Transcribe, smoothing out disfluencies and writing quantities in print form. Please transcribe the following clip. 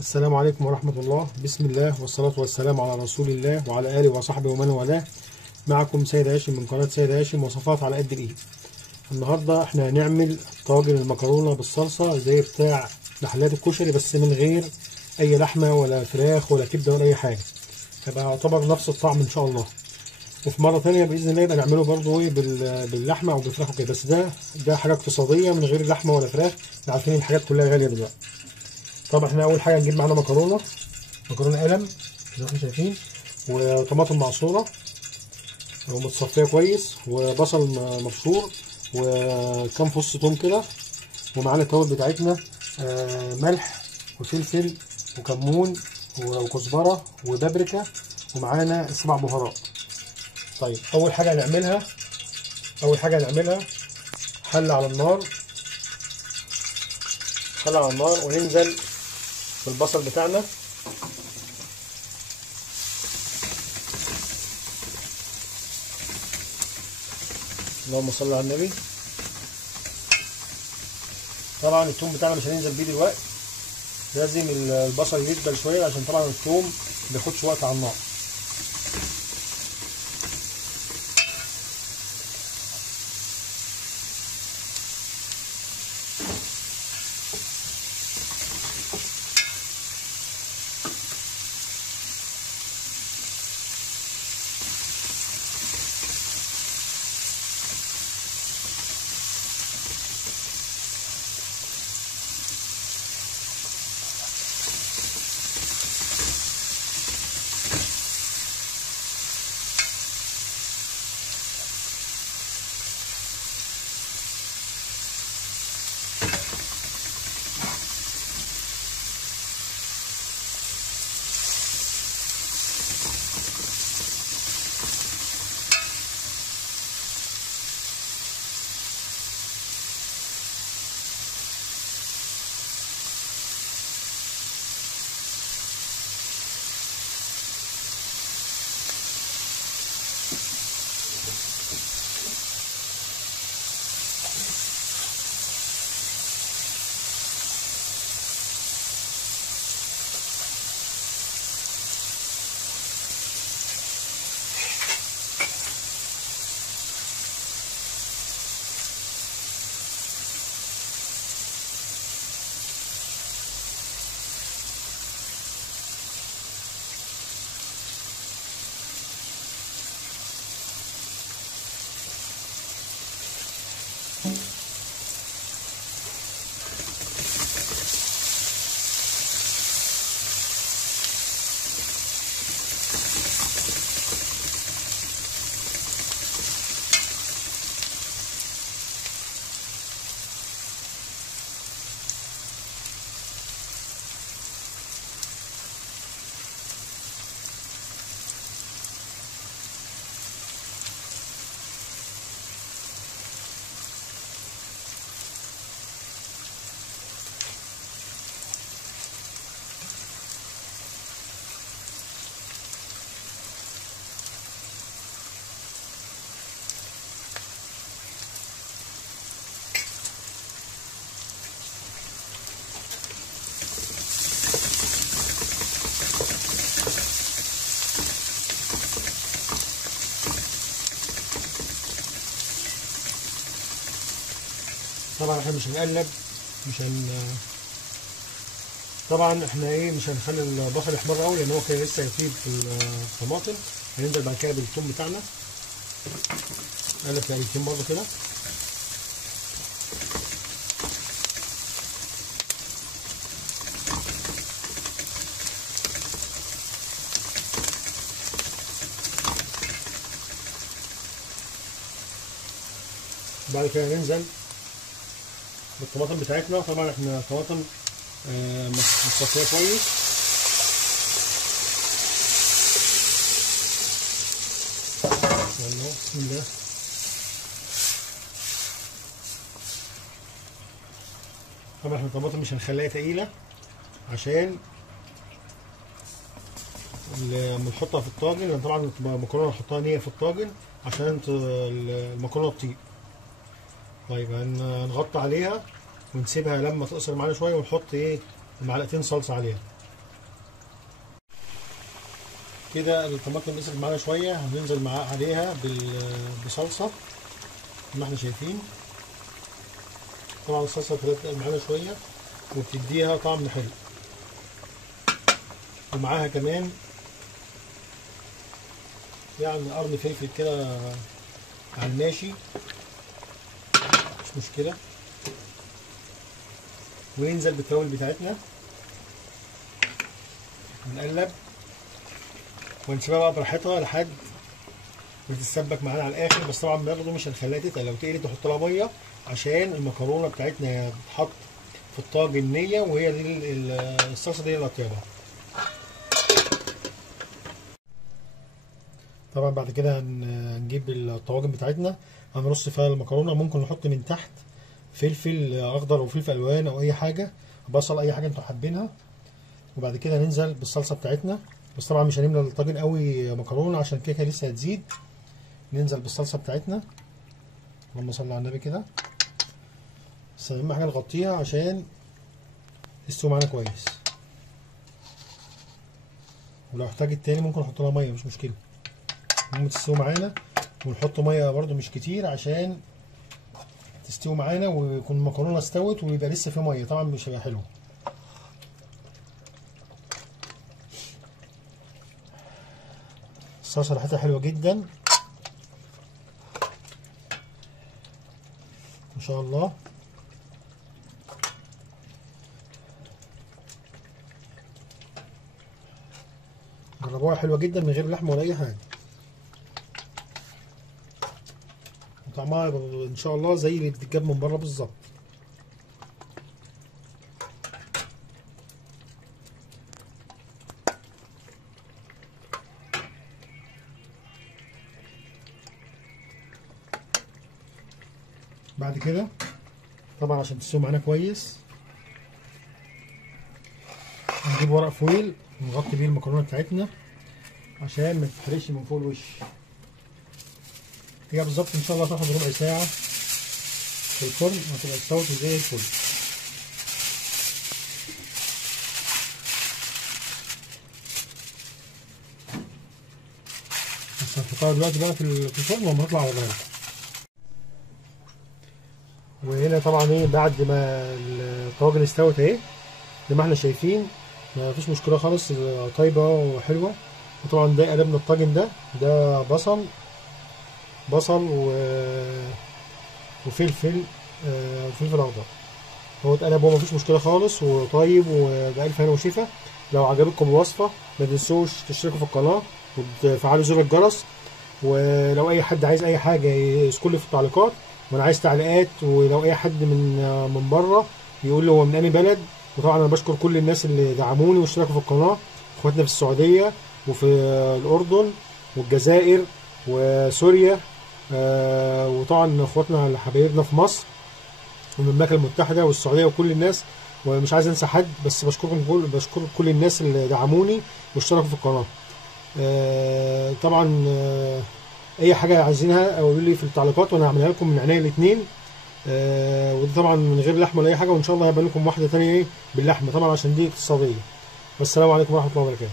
السلام عليكم ورحمة الله. بسم الله والصلاة والسلام على رسول الله وعلى آله وصحبه ومن والاه. معكم سيد هاشم من قناة سيد هاشم، وصفات على قد الإيد. النهاردة احنا هنعمل طاجن المكرونة بالصلصة زي بتاع محلات الكشري، بس من غير أي لحمة ولا فراخ ولا كبدة ولا أي حاجة، هيبقى يعتبر نفس الطعم إن شاء الله. وفي مرة تانية بإذن الله يبقى نعمله برضه إيه باللحمة أو بالفراخ وكده، بس ده حاجة اقتصادية من غير لحمة ولا فراخ. عارفين الحاجات كلها غالية دلوقتي. طبعا احنا اول حاجه نجيب معانا مكرونه قلم زي ما احنا شايفين، وطماطم معصوره ومتصفيه كويس، وبصل مبشور، وكام فص ثوم كده، ومعانا التوابل بتاعتنا ملح وفلفل وكمون وكزبره وبابريكا، ومعانا 7 بهارات. طيب اول حاجه هنعملها حله على النار، وننزل بالبصل بتاعنا. اللهم صل على النبي. طبعا الثوم بتاعنا مش هننزل بيه دلوقتي، لازم البصل يدبل شويه عشان طبعا الثوم ما بياخدش وقت على النار. طبعا احنا مش هنقلب، طبعا احنا مش هنخلي البصل يحمر قوي، لان هو كان لسه يطيب في الطماطم. هننزل بعد كده بالثوم بتاعنا، نقلب تقليبتين برضه كده. بعد كده ننزل بالطماطم بتاعتنا. طبعا احنا الطماطم متصفيه كويس. بسم الله. طبعا احنا الطماطم مش هنخليها تقيله، عشان لما نحطها في الطاجن، لان طبعا المكرونه نحطها نيه في الطاجن عشان المكرونه تطيب. طيب هنغطي عليها ونسيبها لما تقصر معانا شويه، ونحط معلقتين صلصه عليها. كده الطماطم مسكت معانا شويه، هننزل عليها بصلصه زي ما احنا شايفين. طبعا الصلصه بتبقى معانا شويه وبتديها طعم حلو، ومعاها كمان يعني قرن فلفل كده على الماشي، مش مشكله. وننزل بالتوابل بتاعتنا ونقلب ونسيبها بقى براحتها لحد ما تتسبك معانا على الاخر. بس طبعا برضه مش هنخليها تتقل، لو تقلت نحط لها ميه عشان المكرونه بتاعتنا بتتحط في الطاجن نيه، وهي دي الصلصه دي اللي هتطيبها. طبعا بعد كده هنجيب الطواجن بتاعتنا، هنرص فيها المكرونه. ممكن نحط من تحت فلفل اخضر وفلفل الوان او اي حاجه، بصل، اي حاجه انتوا حابينها. وبعد كده ننزل بالصلصه بتاعتنا، بس طبعا مش هنملى الطاجن قوي مكرونه عشان كده لسه هتزيد. ننزل بالصلصه بتاعتنا، اللهم صل على النبي كده. بس اهم حاجه نغطيها عشان تستوي معانا كويس، ولو احتاجت تاني ممكن نحط لها ميه، مش مشكله. المهم تستوي معانا، ونحط ميه برده مش كتير عشان تستوي معانا ويكون المكرونه استوت ويبقى لسه في ميه، طبعا مش هيبقى حلو. الصلصه ريحتها حلوه جدا ما شاء الله. جربوها، حلوه جدا من غير لحمه ولا اي حاجه، وطعمها ان شاء الله زي اللي بتتجاب من بره بالظبط. بعد كده طبعا عشان تستوي معانا كويس هنجيب ورق فويل ونغطي بيه المكرونه بتاعتنا عشان ما تتحرقش من فوق الوش. هي بالظبط ان شاء الله تاخد ربع ساعه في الفرن وهتبقى استوت زي الفل. بس هنحطها دلوقتي بقى في الفرن وما نطلع على الغاز. وهنا طبعا ايه بعد ما الطواجن استوت اهي زي ما احنا شايفين، ما فيش مشكله خالص، طيبه وحلوه. وطبعا ده قلبنا الطاجن ده بصل وفلفل فلفل اخضر. هو اتقلب، هو مفيش مشكله خالص وطيب وبألف هنا وشفا. لو عجبتكم الوصفه ما تنسوش تشتركوا في القناه وتفعلوا زر الجرس. ولو اي حد عايز اي حاجه يذكر لي في التعليقات، وانا عايز تعليقات. ولو اي حد من بره يقول لي هو من اي بلد. وطبعا انا بشكر كل الناس اللي دعموني واشتركوا في القناه، اخواتنا في السعوديه وفي الاردن والجزائر وسوريا، وطبعا اخواتنا حبايبنا في مصر والمملكه المتحده والسعوديه وكل الناس. ومش عايز انسى حد، بس بشكر كل الناس اللي دعموني واشتركوا في القناه. طبعا اي حاجه عايزينها قولوا لي في التعليقات وانا هعملها لكم من عينيا الاثنين. ودي طبعا من غير لحمه ولا اي حاجه، وان شاء الله هيبقى لكم واحده ثانيه ايه باللحمه طبعا عشان دي اقتصاديه. والسلام عليكم ورحمه الله وبركاته.